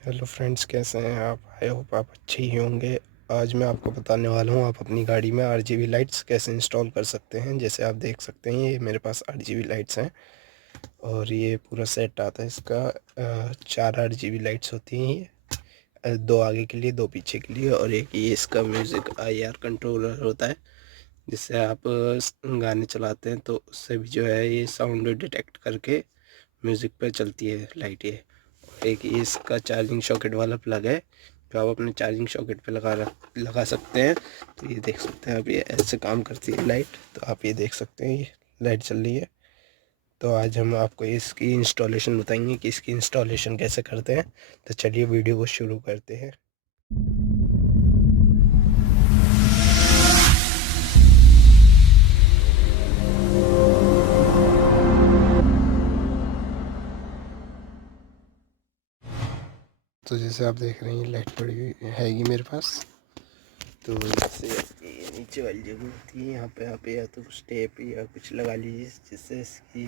Hello friends, कैसे हैं आप? आई होप आप अच्छे ही होंगे। आज मैं आपको बताने वाला हूँ आप अपनी गाड़ी में आरजीबी लाइट्स कैसे इंस्टॉल कर सकते हैं। जैसे आप देख सकते हैं, ये मेरे पास आरजीबी लाइट्स हैं और ये पूरा सेट आता है इसका। 4 आरजीबी लाइट्स होती हैं ये, 2 आगे के लिए, 2 पीछे के लिए, और एक ये इसका म्यूज़िक आईआर कंट्रोलर होता है, जिससे आप गाने चलाते हैं तो उससे भी जो है ये साउंड डिटेक्ट करके म्यूज़िक पे चलती है लाइट ये। एक ये इसका चार्जिंग सॉकेट वाला प्लग है जो आप अपने चार्जिंग सॉकेट पे लगा सकते हैं। तो ये देख सकते हैं आप, ये ऐसे काम करती है लाइट। तो आप ये देख सकते हैं, ये लाइट चल रही है। तो आज हम आपको इसकी इंस्टॉलेशन बताएंगे कि इसकी इंस्टॉलेशन कैसे करते हैं। तो चलिए वीडियो को शुरू करते हैं। तो जैसे आप देख रहे हैं, ये लाइट पड़ी हुई हैगी मेरे पास। तो इससे ये नीचे वाली जगह होती है, यहाँ पे या तो कुछ टेप या कुछ लगा लीजिए, जिससे इसकी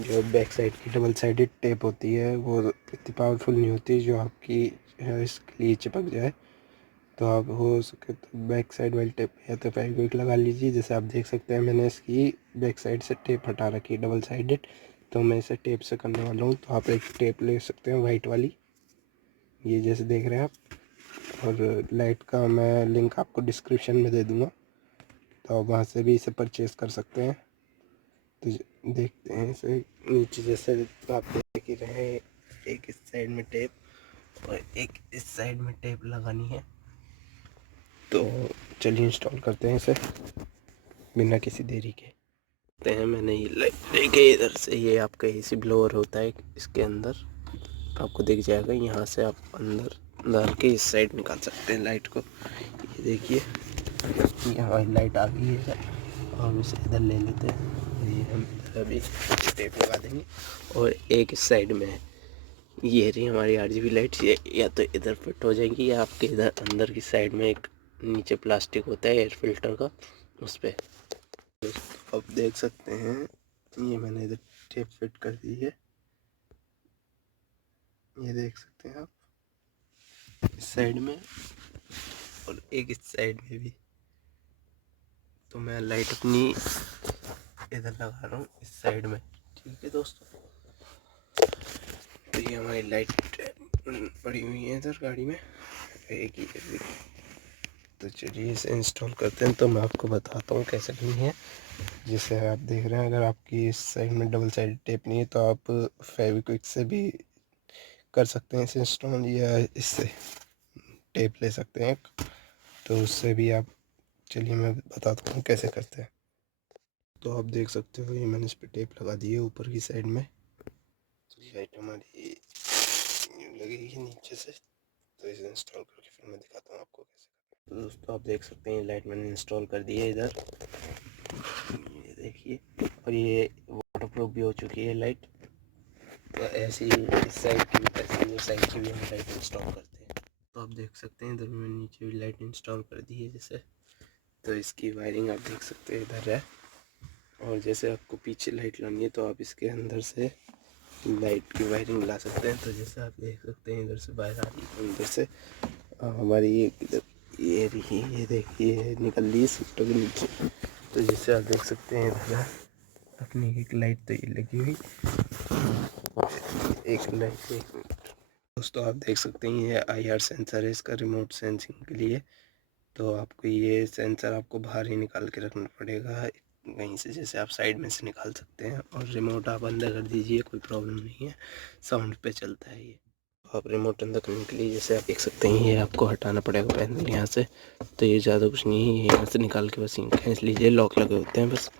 जो बैक साइड की डबल साइडेड टेप होती है वो इतनी पावरफुल नहीं होती जो आपकी इसके लिए चिपक जाए। तो आप हो सके तो बैक साइड वाली टेप या तो फेविक्विक लगा लीजिए। जैसे आप देख सकते हैं, मैंने इसकी बैक साइड से टेप हटा रखी है डबल साइडेड। तो मैं इसे टेप से करने वाला हूँ। तो आप एक टेप ले सकते हैं वाइट वाली, ये जैसे देख रहे हैं आप। और लाइट का मैं लिंक आपको डिस्क्रिप्शन में दे दूँगा, तो आप वहाँ से भी इसे परचेज़ कर सकते हैं। तो देखते हैं इसे नीचे, जैसे आप देख ही रहे हैं, एक इस साइड में टेप और एक इस साइड में टेप लगानी है। तो चलिए इंस्टॉल करते हैं इसे बिना किसी देरी के। देखते हैं, मैंने ये लाइट लेके इधर से, ये आपका एसी ब्लोअर होता है इसके अंदर, आपको दिख जाएगा। यहाँ से आप अंदर डाल के इस साइड निकाल सकते हैं लाइट को। ये देखिए, यहाँ लाइट आ गई है और हम इसे इधर ले लेते हैं। ये हम इधर अभी टेप लगा देंगे। और एक इस साइड में है, ये रही हमारी आरजीबी लाइट्स। ये या तो इधर फिट हो जाएंगी या आपके इधर अंदर की साइड में एक नीचे प्लास्टिक होता है एयर फिल्टर का, उस पर। आप देख सकते हैं, ये मैंने इधर टेप फिट कर दी है, ये देख सकते हैं आप, इस साइड में और एक इस साइड में भी। तो मैं लाइट अपनी इधर लगा रहा हूँ इस साइड में। ठीक है दोस्तों, तो ये हमारी लाइट पड़ी हुई है इधर गाड़ी में, एक ही है। तो चलिए इसे इंस्टॉल करते हैं। तो मैं आपको बताता हूँ कैसे करनी है। जैसे आप देख रहे हैं, अगर आपकी इस साइड में डबल साइड टेप नहीं है तो आप फेविक्विक से भी कर सकते हैं इसे इंस्टॉल, या इससे टेप ले सकते हैं तो उससे भी आप। चलिए मैं बताता हूँ कैसे करते हैं। तो आप देख सकते हो, ये मैंने इस पर टेप लगा दी है ऊपर की साइड में। तो लाइट हमारी लगेगी नीचे से। तो इसे इंस्टॉल करके फिर मैं दिखाता हूँ आपको कैसे। तो दोस्तों आप देख सकते हैं, लाइट मैंने इंस्टॉल कर दी है इधर, ये देखिए। और ये वाटर प्रूफ भी हो चुकी है लाइट। तो ऐसी इस साइड की भी, पैसेंजर साइड की भी हम लाइट इंस्टॉल करते हैं। तो आप देख सकते हैं, इधर मैंने नीचे भी लाइट इंस्टॉल कर दी है जैसे। तो इसकी वायरिंग आप देख सकते हैं इधर है। और जैसे आपको पीछे लाइट लानी है तो आप इसके अंदर से लाइट की वायरिंग ला सकते हैं। तो जैसे आप देख सकते हैं, इधर से वायर आ रही है, अंदर से हमारी ये इधर, ये रही, ये देखिए निकल रही है सीटों के नीचे। तो जैसे आप देख सकते हैं, इधर अपनी एक लाइट तो ये लगी हुई, एक लाइट, एक मिनट दोस्तों आप देख सकते हैं, ये आईआर सेंसर है इसका, रिमोट सेंसिंग के लिए। तो आपको ये सेंसर आपको बाहर ही निकाल के रखना पड़ेगा कहीं से, जैसे आप साइड में से निकाल सकते हैं। और रिमोट आप अंदर कर दीजिए, कोई प्रॉब्लम नहीं है, साउंड पे चलता है ये। आप रिमोट अंदर करने के लिए, जैसे आप देख सकते हैं, ये आपको हटाना पड़ेगा पैनल यहाँ से। तो ये ज़्यादा कुछ नहीं है, यहाँ से निकाल के बस खींच लीजिए, लॉक लगे होते हैं बस,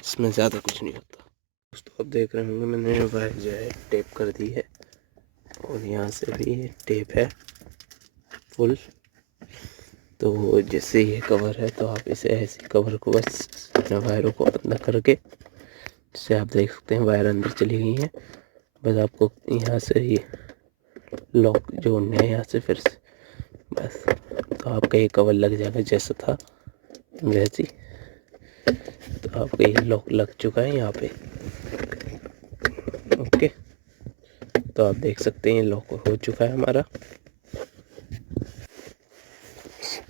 इसमें ज़्यादा कुछ नहीं होता। दोस्तों आप देख रहे होंगे, मैंने वायर जो है टेप कर दी है और यहाँ से भी टेप है फुल। तो जैसे ये कवर है, तो आप इसे ऐसे कवर को बस वायरों को अंदर करके, जैसे आप देख सकते हैं वायर अंदर चली गई हैं, बस आपको यहाँ से ये लॉक जोड़ने हैं यहाँ से फिर से, बस। तो आपका ये कवर लग जाएगा जैसा था वैसे ही। तो आपका ये लॉक लग चुका है यहाँ पे, ओके। तो आप देख सकते हैं लॉक हो चुका है हमारा।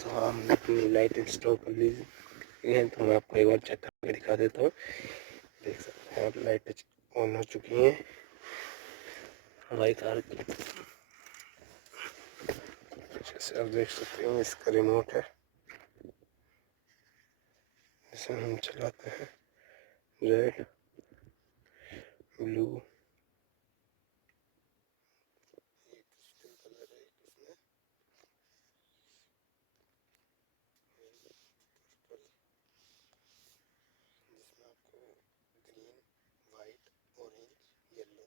तो हमने अपनी लाइट इंस्टॉल कर ली है, तो मैं आपको एक बार चेक करके दिखा देता हूँ। देख सकते हैं आप लाइट ऑन हो चुकी हैं हमारी कार की। जैसे आप देख सकते हैं इसका रिमोट है, इसे हम चलाते हैं। रेड, ब्लू, जिसमें आपको ग्रीन, वाइट, ऑरेंज, येलो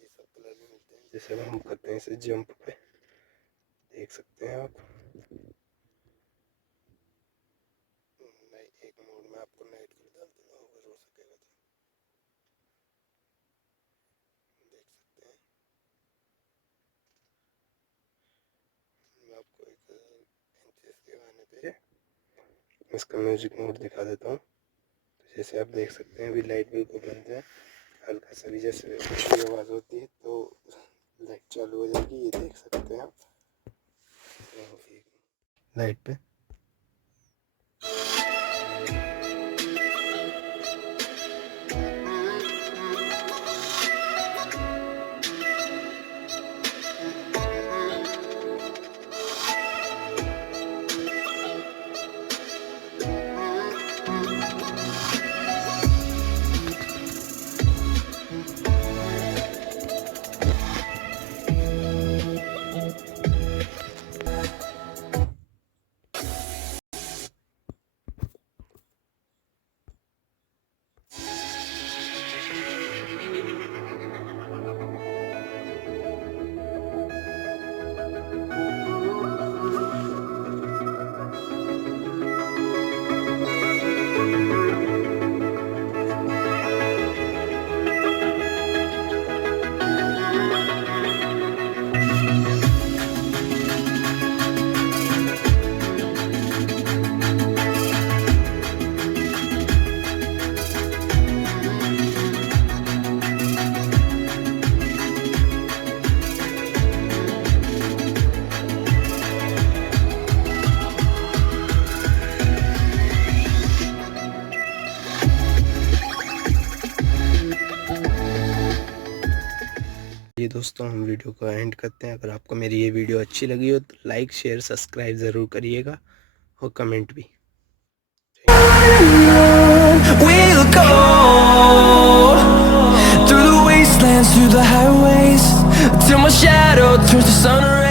ये सब कलर भी मिलते हैं। जैसे हम करते हैं इसे जंप पे, देख सकते हैं आप। एक मोड में आपको नाइट कर डाल देना होगा, हो सकेगा तो देख सकते हैं। मैं आपको एक इंचेस के गाने पे इसका म्यूजिक मोड दिखा देता हूँ। तो जैसे आप देख सकते हैं अभी लाइट बिल्कुल बंद है, हल्का सा भी जैसे कुछ भी आवाज़ होती है तो लाइट चालू हो जाएगी। ये देख सकते हैं आप लाइट पे। ये दोस्तों हम वीडियो को एंड करते हैं। अगर आपको मेरी ये वीडियो अच्छी लगी हो तो लाइक, शेयर, सब्सक्राइब ज़रूर करिएगा और कमेंट भी। We'll go through the wastelands, through the highways, till my shadow turns to sun rays.